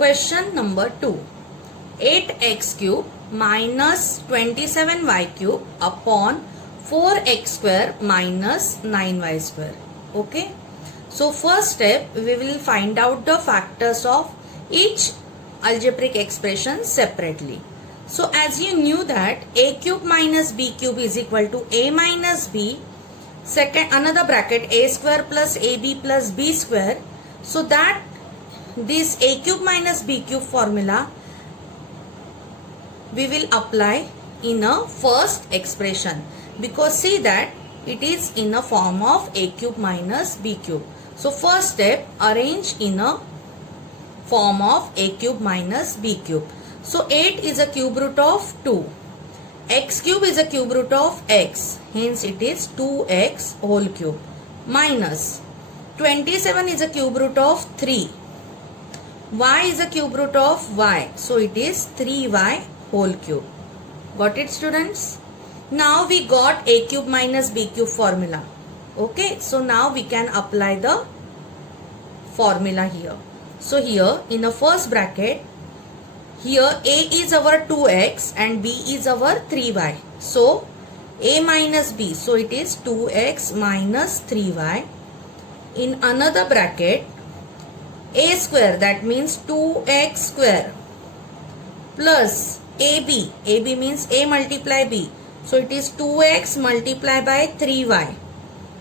Question number 2. 8x cube minus 27y cube upon 4x square minus 9y square. Okay. So first step, we will find out the factors of each algebraic expression separately. So as you knew that a cube minus b cube is equal to a minus b, second another bracket a square plus ab plus b square. So that this a cube minus b cube formula we will apply in a first expression, because see that it is in a form of a cube minus b cube. So first step, arrange in a form of a cube minus b cube. So 8 is a cube root of 2. X cube is a cube root of x. Hence it is 2x whole cube. Minus 27 is a cube root of 3. Y is a cube root of y. So it is 3y whole cube. Got it, students? Now we got a cube minus b cube formula. Okay. So now we can apply the formula here. So here in the first bracket, here a is our 2x and b is our 3y. So a minus b. So it is 2x minus 3y. In another bracket, a square, that means 2x square, plus ab. ab means a multiply b. So it is 2x multiplied by 3y,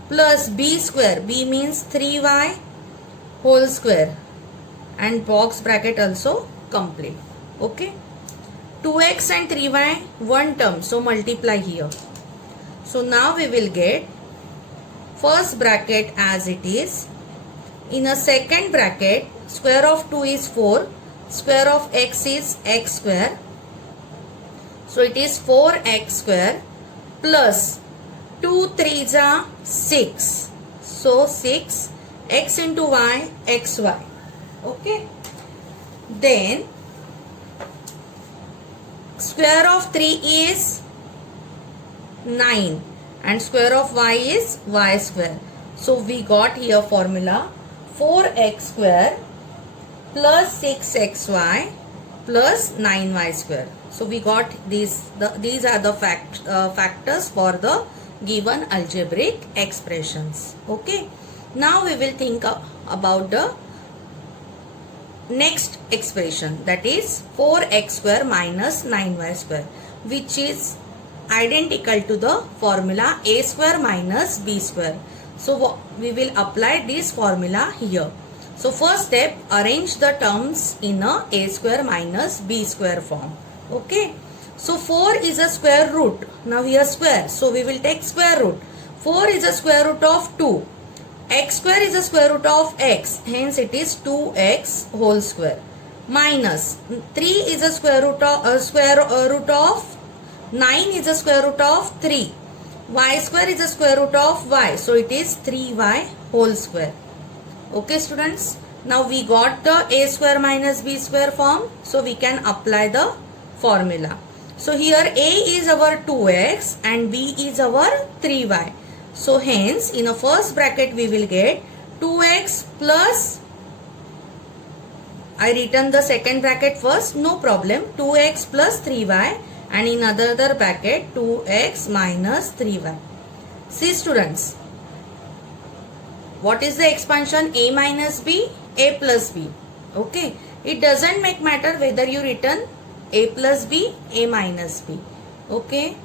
plus b square. b means 3y whole square, and box bracket also complete. Okay. 2x and 3y one term. So multiply here. So now we will get first bracket as it is. In a second bracket, square of 2 is 4. Square of x is x square. So it is 4x square plus 2 3s are 6. So 6 x into y, xy. Okay. Then square of 3 is 9 and square of y is y square. So we got here formula 4x square plus 6xy plus 9y square. So we got these are the factors for the given algebraic expressions. Okay. Now we will think about the next expression, that is 4x square minus 9y square, which is identical to the formula a square minus b square. So we will apply this formula here. So first step, arrange the terms in a square minus b square form. Okay. So 4 is a square root. Now here square. So we will take square root. 4 is a square root of 2. X square is a square root of x. Hence it is 2x whole square. Minus 3 is a square root of 9 is a square root of 3. Y square is a square root of y. So it is 3y whole square. Okay, students. Now we got the a square minus b square form. So we can apply the formula. So here a is our 2x and b is our 3y. So hence in the first bracket we will get 2x plus, I written the second bracket first, no problem, 2x plus 3y, and in another bracket 2x minus 3y. See students, what is the expansion? A minus b, a plus b. Okay. It doesn't make matter whether you written a plus b, a minus b. Okay.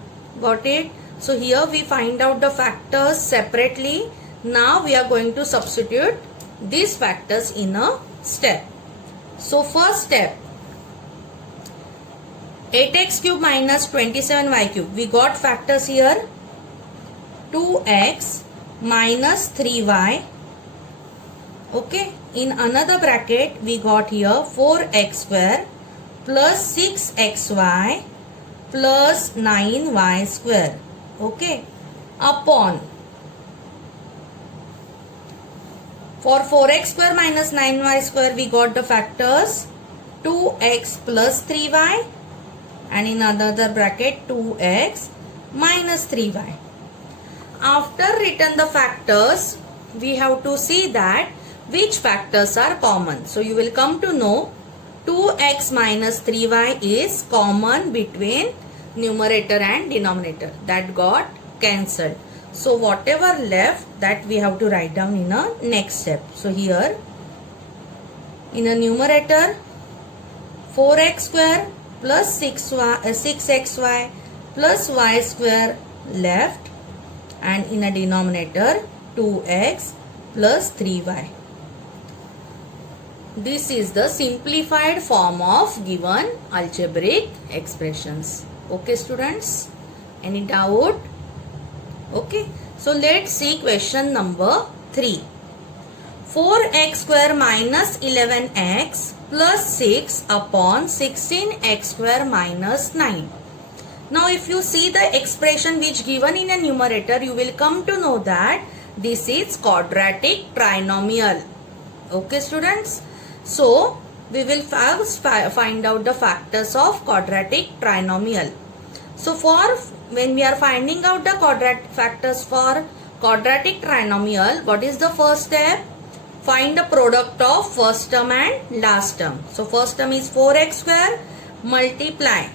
Got it? So here we find out the factors separately. Now we are going to substitute these factors in a step. So first step, 8x cube minus 27y cube. We got factors here, 2x minus 3y. Okay. In another bracket we got here 4x square plus 6xy plus 9y square. Okay. Upon, for 4x square minus 9y square we got the factors 2x plus 3y, and in another bracket 2x minus 3y. After written the factors, we have to see that which factors are common. So you will come to know 2x minus 3y is common between numerator and denominator. That got cancelled. So whatever left, that we have to write down in a next step. So here in a numerator 4x square plus 6xy plus y square left, and in a denominator 2x plus 3y. This is the simplified form of given algebraic expressions. Okay students, any doubt? Okay, so let's see question number 3. 4x square minus 11x plus 6 upon 16x square minus 9. Now if you see the expression which given in a numerator, you will come to know that this is quadratic trinomial. Okay students, so we will first find out the factors of quadratic trinomial. So for when we are finding out the factors for quadratic trinomial, what is the first step? Find the product of first term and last term. So first term is 4x square, multiply,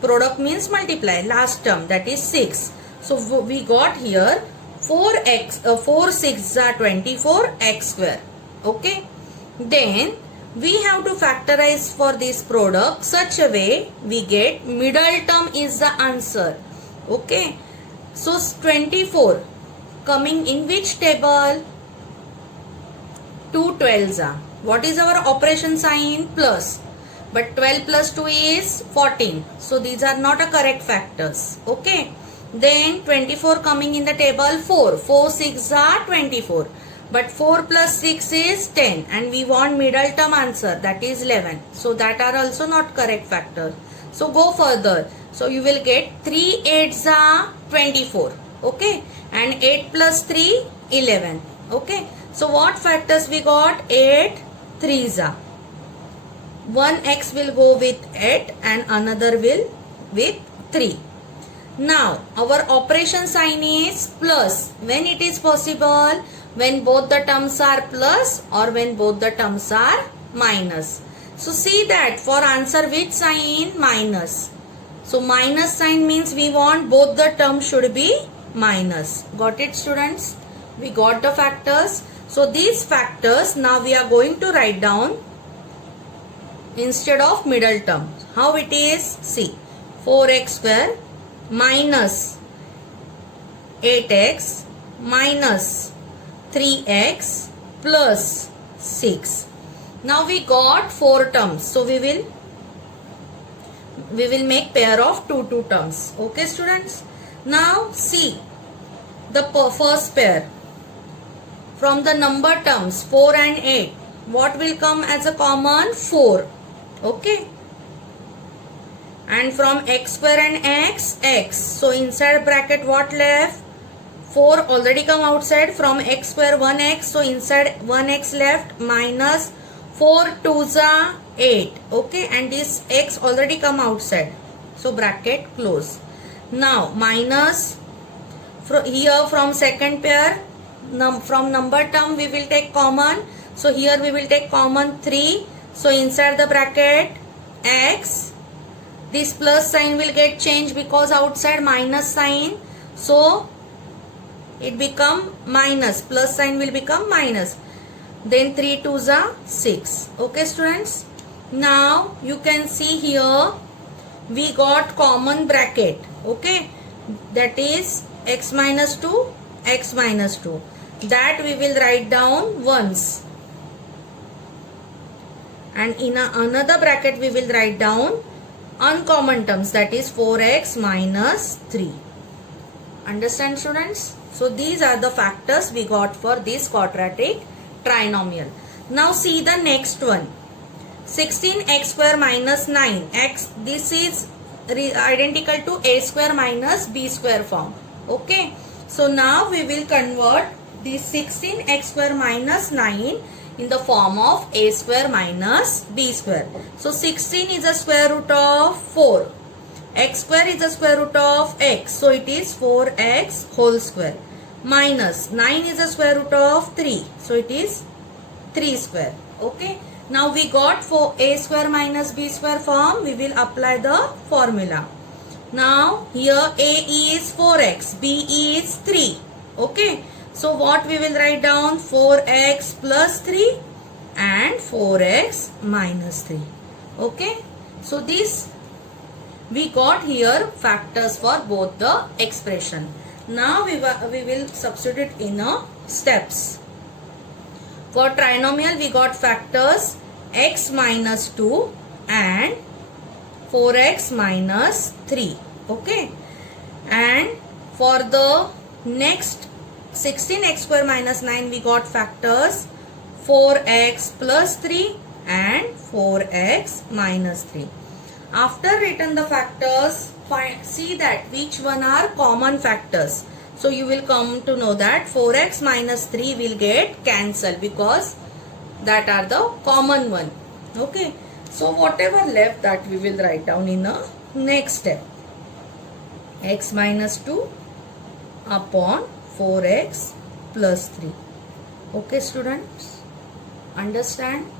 product means multiply, last term that is 6. So we got here 4 6 are 24 x square. Okay, then we have to factorize for this product such a way we get middle term is the answer. Okay, so 24 coming in which table? 2 12s are. What is our operation sign? Plus. But 12 plus 2 is 14. So these are not a correct factors. Okay. Then 24 coming in the table 4. 4 6 are 24. But 4 plus 6 is 10. And we want middle term answer, that is 11. So that are also not correct factors. So go further. So you will get 3 8s are 24. Okay. And 8 plus 3 11. Okay. So what factors we got? 8 3s are. One x will go with 8 and another will with 3. Now our operation sign is plus. When it is possible? When both the terms are plus or when both the terms are minus. So see that for answer which sign? Minus. So minus sign means we want both the terms should be minus. Got it students? We got the factors. So these factors now we are going to write down instead of middle term. How it is? See, 4x square minus 8x minus 3x plus 6. Now we got 4 terms. So we will make pair of 2 terms. Okay students. Now see the first pair. From the number terms 4 and 8, what will come as a common? 4. Okay. And from x square and x, x. So inside bracket what left? 4 already come outside. From x square 1x. So inside 1x left minus 4 2s are 8. Okay. And this x already come outside. So bracket close. Now minus here from second pair. From number term we will take common. So here we will take common 3. So inside the bracket x. This plus sign will get changed because outside minus sign. So it become minus. Plus sign will become minus. Then 3 2s are 6. Okay students. Now you can see here we got common bracket. Okay. That is x minus 2, x minus 2. That we will write down once. And in another bracket we will write down uncommon terms, that is 4x minus 3. Understand students? So these are the factors we got for this quadratic trinomial. Now see the next one. 16x square minus 9x. This is identical to a square minus b square form. Okay. So now we will convert this 16x square minus 9 in the form of a square minus b square. So 16 is a square root of 4. X square is a square root of x. So it is 4x whole square. Minus 9 is a square root of 3. So it is 3 square. Okay. Now we got for a square minus b square form. We will apply the formula. Now here a is 4x, b is 3. Okay. So what we will write down? 4x plus 3 and 4x minus 3. Okay. So this we got here factors for both the expression. Now we will substitute in steps. For trinomial we got factors x minus 2 and 4x minus 3. Okay. And for the next 16x square minus 9 we got factors 4x plus 3 and 4x minus 3. After written the factors, see that which one are common factors. So you will come to know that 4x minus 3 will get cancelled because that are the common one. Okay. So whatever left, that we will write down in the next step. X minus 2 upon 4x plus 3. Okay students, understand?